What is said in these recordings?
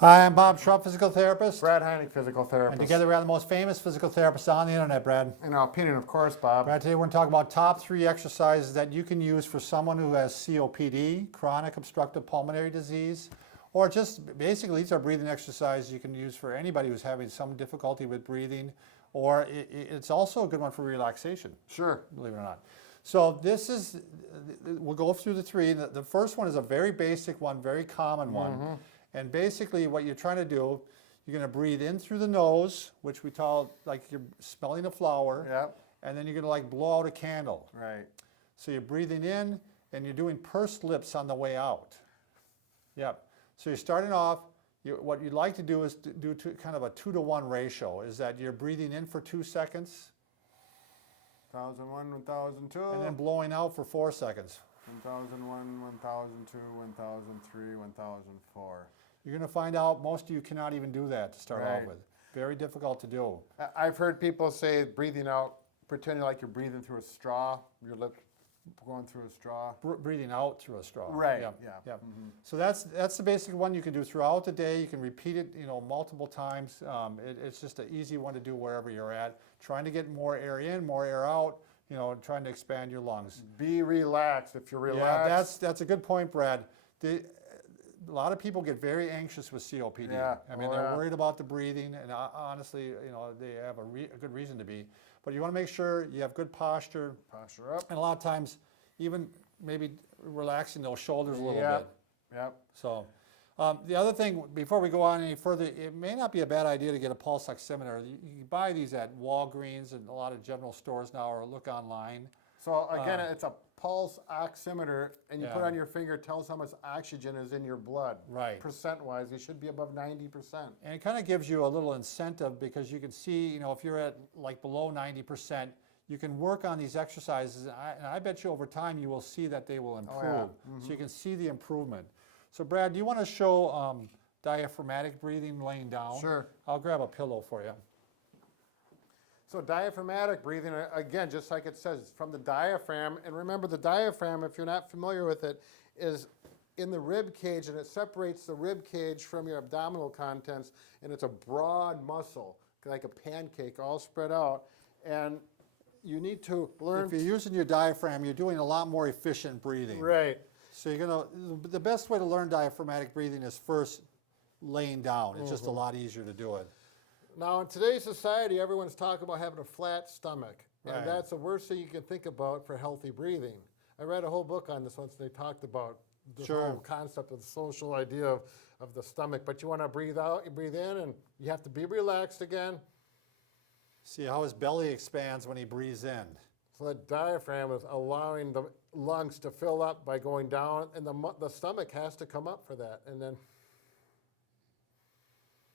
Hi, I'm Bob Schrupp, physical therapist. Brad Heineck, physical therapist. And together we are the most famous physical therapists on the internet, Brad. In our opinion, of course, Bob. Brad, today we're going to talk about top 3 exercises that you can use for someone who has COPD, chronic obstructive pulmonary disease, or just basically these are breathing exercises you can use for anybody who's having some difficulty with breathing, or it's also a good one for relaxation. Sure. Believe it or not. So this is, we'll go through the 3. The first one is a very basic one, very common one. And basically what you're trying to do, you're going to breathe in through the nose, which we call like you're smelling a flower. Yep. And then you're going to like blow out a candle. Right. So you're breathing in and you're doing pursed lips on the way out. Yep. So you're starting off, what you'd like to do is to do kind of a 2-to-1 ratio, is that you're breathing in for 2 seconds. 1001, 1002. And then blowing out for 4 seconds. 1001, 1002, 1003, 1004. You're going to find out most of you cannot even do that to start off with. Very difficult to do. I've heard people say breathing out, pretending like you're breathing through a straw, your lips going through a straw. Breathing out through a straw. Right. Yep. Yeah. Yep. So that's the basic one you can do throughout the day. You can repeat it, multiple times. It's just an easy one to do wherever you're at. Trying to get more air in, more air out. Trying to expand your lungs. Be relaxed. If you're relaxed. Yeah, that's a good point, Brad. A lot of people get very anxious with COPD. Yeah. I mean, they're worried about the breathing, and honestly, they have a good reason to be. But you want to make sure you have good posture. Posture up. And a lot of times, even maybe relaxing those shoulders a little bit. Yep. So, the other thing, before we go on any further, it may not be a bad idea to get a pulse oximeter. You can buy these at Walgreens and a lot of general stores now, or look online. So again, it's a pulse oximeter, and you put it on your finger, tells how much oxygen is in your blood. Right. Percent-wise, you should be above 90%. And it kind of gives you a little incentive because you can see, if you're at like below 90%, you can work on these exercises, and I bet you over time you will see that they will improve. So you can see the improvement. So Brad, do you want to show diaphragmatic breathing laying down? Sure. I'll grab a pillow for you. So diaphragmatic breathing, again, just like it says, from the diaphragm. And remember, the diaphragm, if you're not familiar with it, is in the rib cage, and it separates the rib cage from your abdominal contents, and it's a broad muscle, like a pancake, all spread out. And you need to learn. If you're using your diaphragm, you're doing a lot more efficient breathing. Right. So the best way to learn diaphragmatic breathing is first laying down. It's just a lot easier to do it. Now, in today's society, everyone's talking about having a flat stomach. Right. And that's the worst thing you can think about for healthy breathing. I read a whole book on this once. They talked about the whole concept of the social idea of the stomach. But you want to breathe out, you breathe in, and you have to be relaxed again. See how his belly expands when he breathes in. So the diaphragm is allowing the lungs to fill up by going down, and the stomach has to come up for that. And then.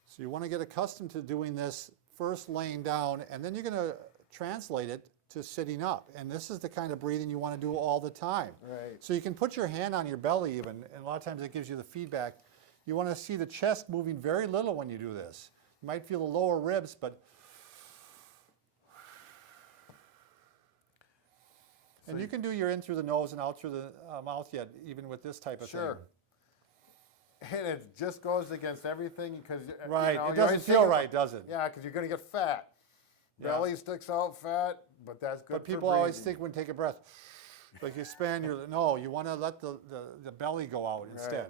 So you want to get accustomed to doing this first laying down, and then you're going to translate it to sitting up. And this is the kind of breathing you want to do all the time. Right. So you can put your hand on your belly even, and a lot of times it gives you the feedback. You want to see the chest moving very little when you do this. You might feel the lower ribs, but and you can do your in through the nose and out through the mouth yet, even with this type of thing. And it just goes against everything because right. It doesn't feel right, does it? Yeah, because you're going to get fat. Belly sticks out fat, but that's good. But people always think when take a breath, like you expand your. No, you want to let the belly go out instead.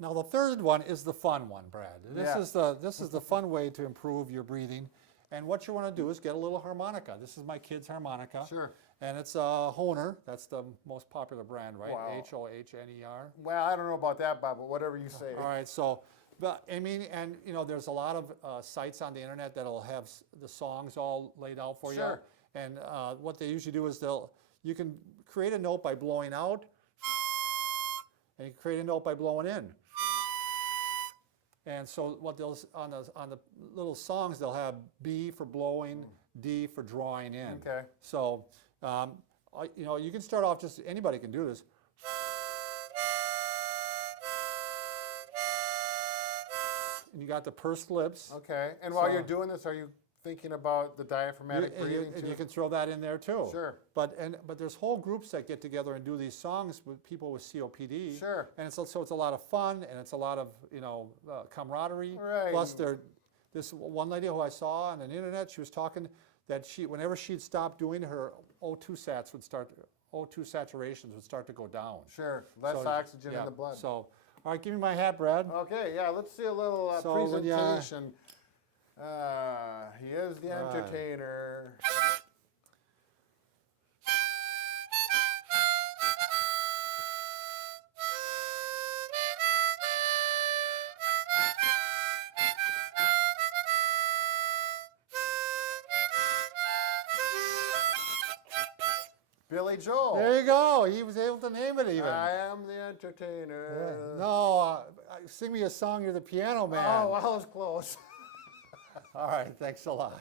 Now the third one is the fun one, Brad. This is the fun way to improve your breathing. And what you want to do is get a little harmonica. This is my kid's harmonica. Sure. And it's a Hohner. That's the most popular brand, right? Wow. Hohner. Well, I don't know about that, Bob, but whatever you say. All right. So, but I mean, and there's a lot of sites on the internet that'll have the songs all laid out for you. And what they usually do is you can create a note by blowing out, and you can create a note by blowing in. And so what they'll on the little songs they'll have B for blowing, D for drawing in. Okay. So you can start off just anybody can do this. And you got the pursed lips. Okay. And while you're doing this, are you thinking about the diaphragmatic breathing and too. you can throw that in there too. Sure. But there's whole groups that get together and do these songs with people with COPD. Sure. And so it's a lot of fun, and it's a lot of camaraderie. Right. Plus, this one lady who I saw on the internet, she was talking that whenever she'd stop doing her O2 saturations would start to go down. Sure, less So, oxygen yeah, in the blood. So, all right, give me my hat, Brad. Okay, yeah, let's see a little So when you- presentation. He is the Right. entertainer. Billy Joel. There you go. He was able to name it even. I am the entertainer. No, sing me a song. You're the piano man. Oh, well, that was close. All right, thanks a lot.